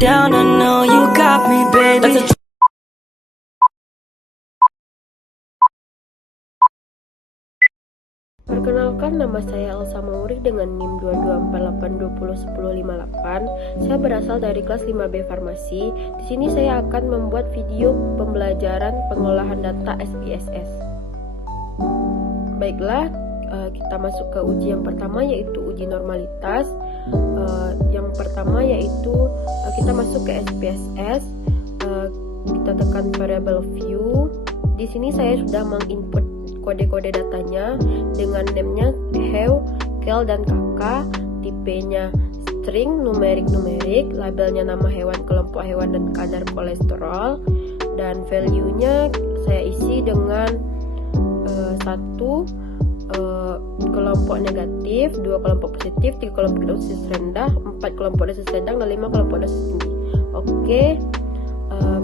down, I know you got me, baby. Perkenalkan, nama saya Elsa Mauri dengan NIM 22482101058. Saya berasal dari kelas 5B Farmasi. Di sini saya akan membuat video pembelajaran pengolahan data SPSS. Baiklah, kita masuk ke uji yang pertama, yaitu uji normalitas. Yang pertama yaitu kita masuk ke SPSS. Kita tekan variable view. Di sini saya sudah menginput kode-kode datanya dengan name-nya heu, kel, dan kakak, tipenya string, numerik, labelnya nama hewan, kelompok hewan, dan kadar kolesterol, dan value-nya saya isi dengan 1 kelompok negatif, 2 kelompok positif, 3 kelompok dosis rendah, 4 kelompok dosis sedang, dan 5 kelompok dosis tinggi. Oke,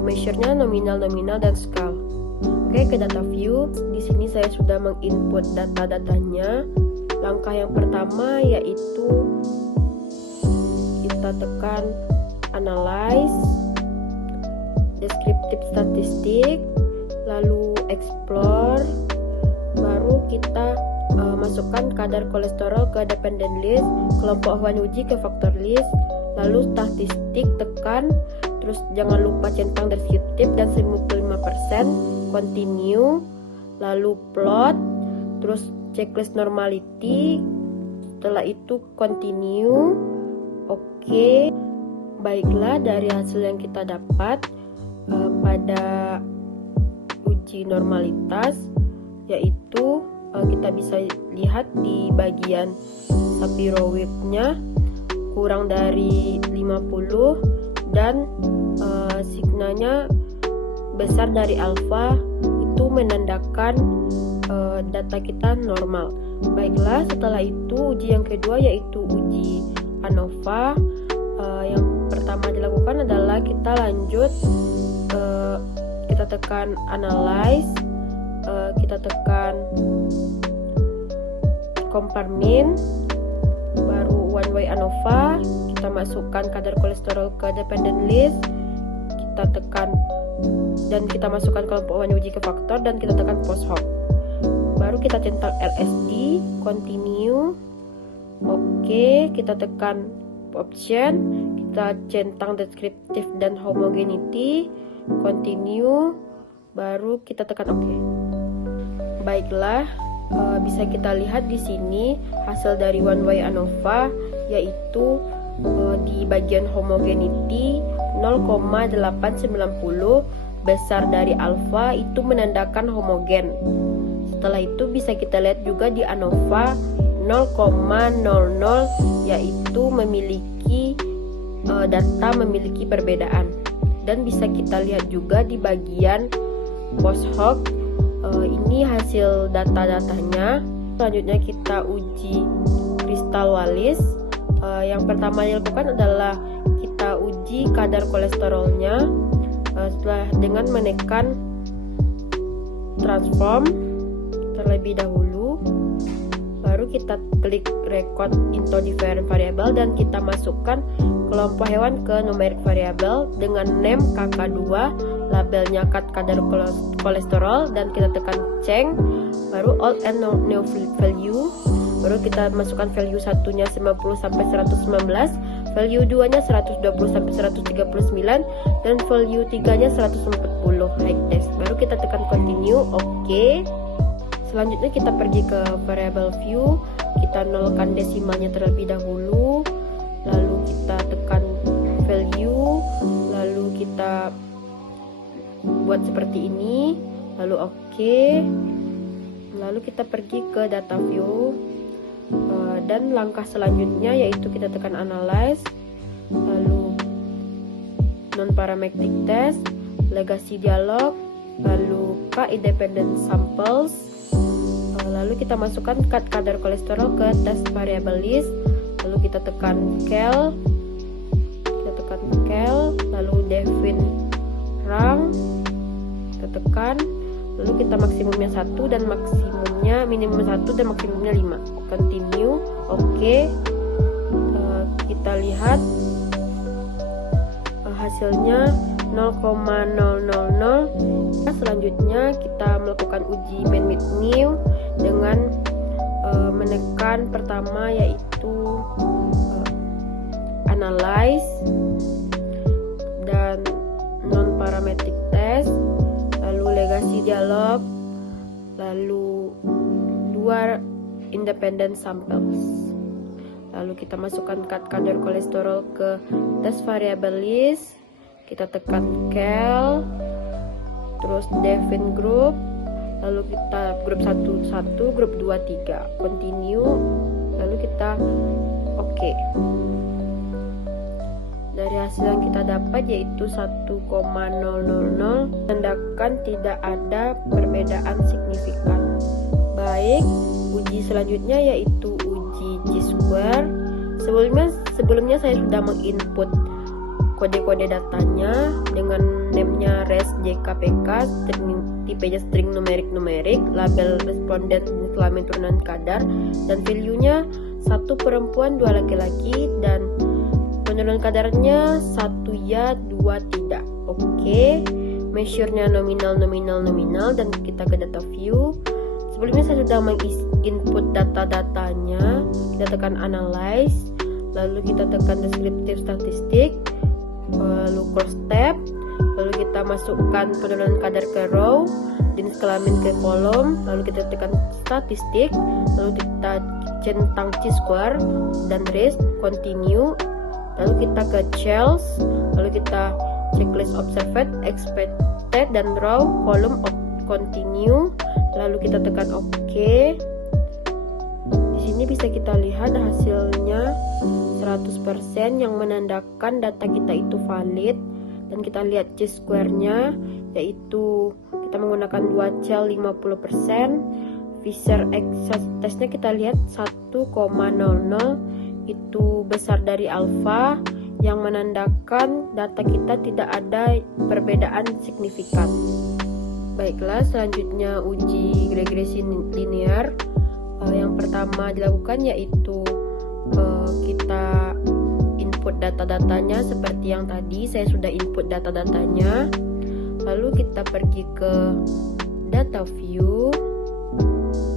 measure-nya nominal, dan scale. Oke, ke data view. Di sini saya sudah menginput data-datanya. Langkah yang pertama yaitu kita tekan analyze, descriptive statistik, lalu explore, baru kita masukkan kadar kolesterol ke dependent list, kelompok hewan uji ke factor list, lalu statistik tekan, terus jangan lupa centang deskriptif dan 95%, continue, lalu plot, terus checklist normality, setelah itu continue. Oke, baiklah, dari hasil yang kita dapat pada uji normalitas, yaitu kita bisa lihat di bagian Shapiro Wilk-nya kurang dari 50 dan signanya besar dari alfa, itu menandakan data kita normal. Baiklah, setelah itu uji yang kedua yaitu uji ANOVA. Yang pertama dilakukan adalah kita lanjut, kita tekan analyze, kita tekan compare mean, baru one way ANOVA, kita masukkan kadar kolesterol ke dependent list, kita tekan dan kita masukkan kelompok hewan uji ke faktor, dan kita tekan post hoc, baru kita centang LSD, continue. Oke, kita tekan option, kita centang descriptive dan homogeneity, continue, baru kita tekan OK. Baiklah, bisa kita lihat di sini hasil dari one way ANOVA, yaitu di bagian homogeneity 0,890 besar dari alfa, itu menandakan homogen. Setelah itu bisa kita lihat juga di ANOVA 0,00 yaitu memiliki data memiliki perbedaan. Dan bisa kita lihat juga di bagian post hoc, ini hasil data-datanya. Selanjutnya kita uji kristal Wallis. Yang pertama dilakukan adalah kita uji kadar kolesterolnya setelah dengan menekan transform terlebih dahulu, baru kita klik record into different variable dan kita masukkan kelompok hewan ke numeric variable dengan name KK2, labelnya kadar kolesterol, dan kita tekan change, baru old and new value, baru kita masukkan value satunya 90 sampai 119, value 2 nya 120 sampai 139, dan value 3 nya 140 high test, baru kita tekan continue. Oke. Selanjutnya kita pergi ke variable view, kita nolkan desimalnya terlebih dahulu, lalu kita tekan value, lalu kita buat seperti ini, lalu oke. Lalu kita pergi ke data view, dan langkah selanjutnya yaitu kita tekan analyze, lalu non parametric test, legacy dialog, lalu k independent samples, lalu kita masukkan kadar kolesterol ke test variable list, lalu kita tekan kel, lalu define rank, kita tekan, lalu kita maksimumnya 1 dan maksimumnya minimum 1 dan maksimumnya 5, continue. Oke. Kita lihat hasilnya 0,000. Selanjutnya kita melakukan uji main with new dengan menekan pertama yaitu analyze dan non parametric test, lalu legacy dialog, lalu 2 independent samples. Lalu kita masukkan kadar kolesterol ke test variable list, kita tekan cal, terus define group, lalu kita grup 1, grup 2, 3, continue, lalu kita oke. Dari hasil yang kita dapat yaitu 1,000, menandakan tidak ada perbedaan signifikan. Baik, uji selanjutnya yaitu uji chi-square. Sebelumnya saya sudah menginput kode-kode datanya dengan name-nya res jkpk, tipenya string numerik, label responden kelamin turunan kadar, dan value-nya 1 perempuan 2 laki-laki, dan penurunan kadarnya 1 ya 2 tidak. Oke, measure-nya nominal, dan kita ke data view. Sebelumnya saya sudah menginput data-datanya, kita tekan analyze, lalu kita tekan descriptive statistik, lalu cross tab, lalu kita masukkan penurunan kadar ke row, jenis kelamin ke kolom, lalu kita tekan statistik, lalu kita centang chi-square dan race, continue, lalu kita ke cells, lalu kita checklist observed, expected, dan row, kolom, continue, lalu kita tekan OK. Di sini bisa kita lihat hasilnya 100% yang menandakan data kita itu valid, dan kita lihat chi-square-nya yaitu kita menggunakan 2 cell 50%. Fisher exact testnya kita lihat 1,00, itu besar dari alpha, yang menandakan data kita tidak ada perbedaan signifikan. Baiklah, selanjutnya uji regresi linear. Yang pertama dilakukan yaitu kita input data-datanya seperti yang tadi saya sudah input data-datanya. Lalu kita pergi ke data view,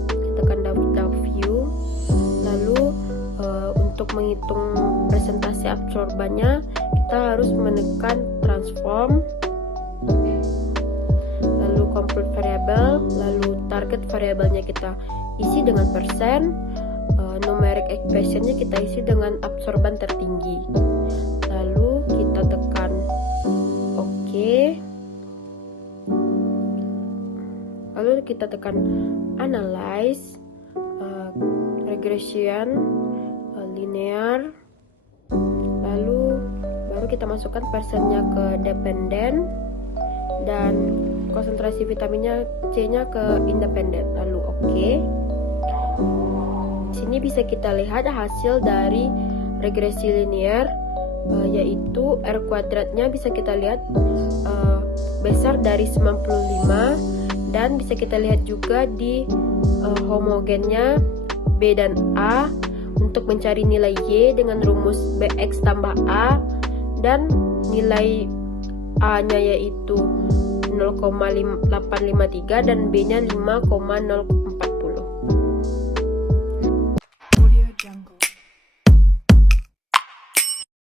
kita tekan data view, lalu untuk menghitung presentasi absorbannya kita harus menekan transform, lalu compute variable, lalu target variabelnya kita isi dengan persen, numeric expressionnya kita isi dengan absorban tertinggi, lalu kita tekan OK, lalu kita tekan analyze, regression, linear, lalu baru kita masukkan persennya ke dependent dan konsentrasi vitaminnya C-nya ke independent, lalu OK. Di sini bisa kita lihat hasil dari regresi linear, yaitu R kuadratnya bisa kita lihat besar dari 95, dan bisa kita lihat juga di homogennya B dan A. Untuk mencari nilai Y dengan rumus BX tambah A, dan nilai A-nya yaitu 0,853 dan B-nya 5,044.